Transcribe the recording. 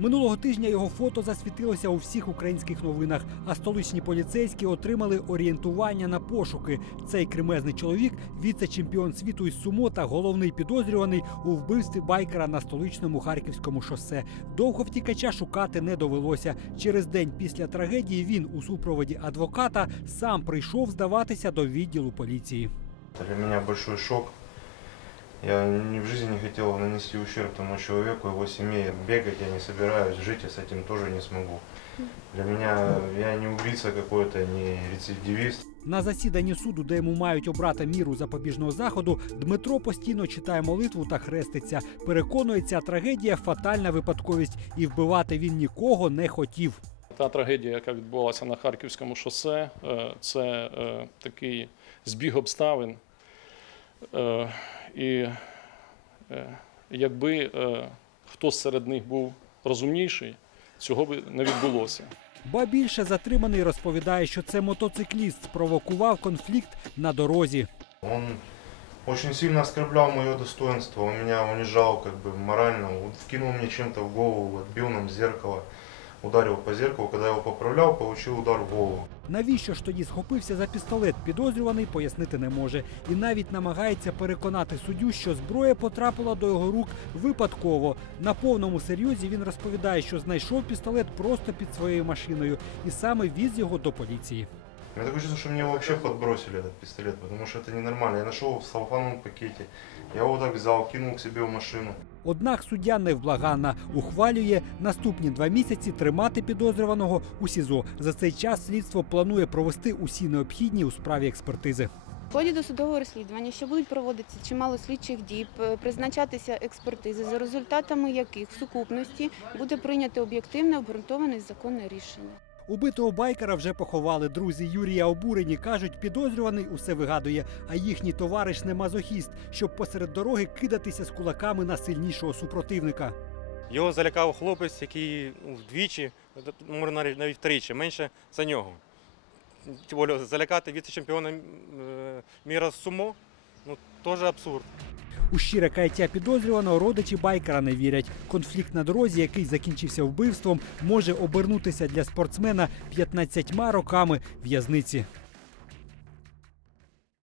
Минулого тижня його фото засвітилося у всіх українських новинах, а столичні поліцейські отримали орієнтування на пошуки. Цей кремезний чоловік віце-чемпіон світу із сумо та головний підозрюваний у вбивстві байкера на столичному харківському шосе. Довго втікача шукати не довелося. Через день після трагедії він у супроводі адвоката сам прийшов здаватися до відділу поліції. Для меня большой шок. Я ни в жизни не хотел нанести ущерб тому человеку, его семье. Бегать я не собираюсь, жить я с этим тоже не смогу. Для меня я не убийца какой-то, не рецидивист. На засіданні суду, де йому мають обрати міру запобіжного заходу, Дмитро постійно читає молитву та хреститься. Переконує, ця трагедія фатальна випадковість, і вбивати він нікого не хотів. Та трагедія, яка відбулася на Харківському шосе, е, це е, такий збіг обставин. І е, якби е, хтось серед них був розумніший, цього б не відбулося. Ба більше затриманий розповідає, що це мотоцикліст спровокував конфлікт на дорозі. Он очень сильно оскорблял мое достоинство, он меня унижал как бы морально, вот вкинул мне чем-то в голову, отбил нам зеркало, ударил по зеркалу. Когда я его поправлял, удар в голову. Навіщо ж тоді схопився за пістолет, підозрюваний пояснити не може. І навіть намагається переконати суддю, що зброя потрапила до його рук випадково. На повному серйозі він розповідає, що знайшов пістолет просто під своєю машиною і саме віз його до поліції. Меня такое чувство, что мне вообще подбросили этот пистолет, потому что это ненормально. Я нашел его в салфановом пакете, я его так взял, кинул к себе в машину. Однак суддя невблаганна ухвалює наступні два місяці тримати підозрюваного у СІЗО. За цей час слідство планує провести усі необхідні у справі експертизи. В ході досудового розслідування, що будуть проводитися чимало слідчих діб, е, призначатися експертизи, за результатами яких в сукупності буде прийнято об'єктивне, обґрунтоване законне рішення. Убитого байкера вже поховали. Друзі Юрія обурені кажуть, підозрюваний усе вигадує, а їхній товариш не мазохіст, щоб посеред дороги кидатися з кулаками на сильнішого супротивника. Його залякав хлопець, який вдвічі, може навіть втричі, менше за нього. Тим залякати віце-чемпіона е, міра сумо, ну теж абсурд. У щире каяття підозрюваного родичі байкера не вірять. Конфлікт на дорозі, який закінчився вбивством, може обернутися для спортсмена 15 роками в'язниці.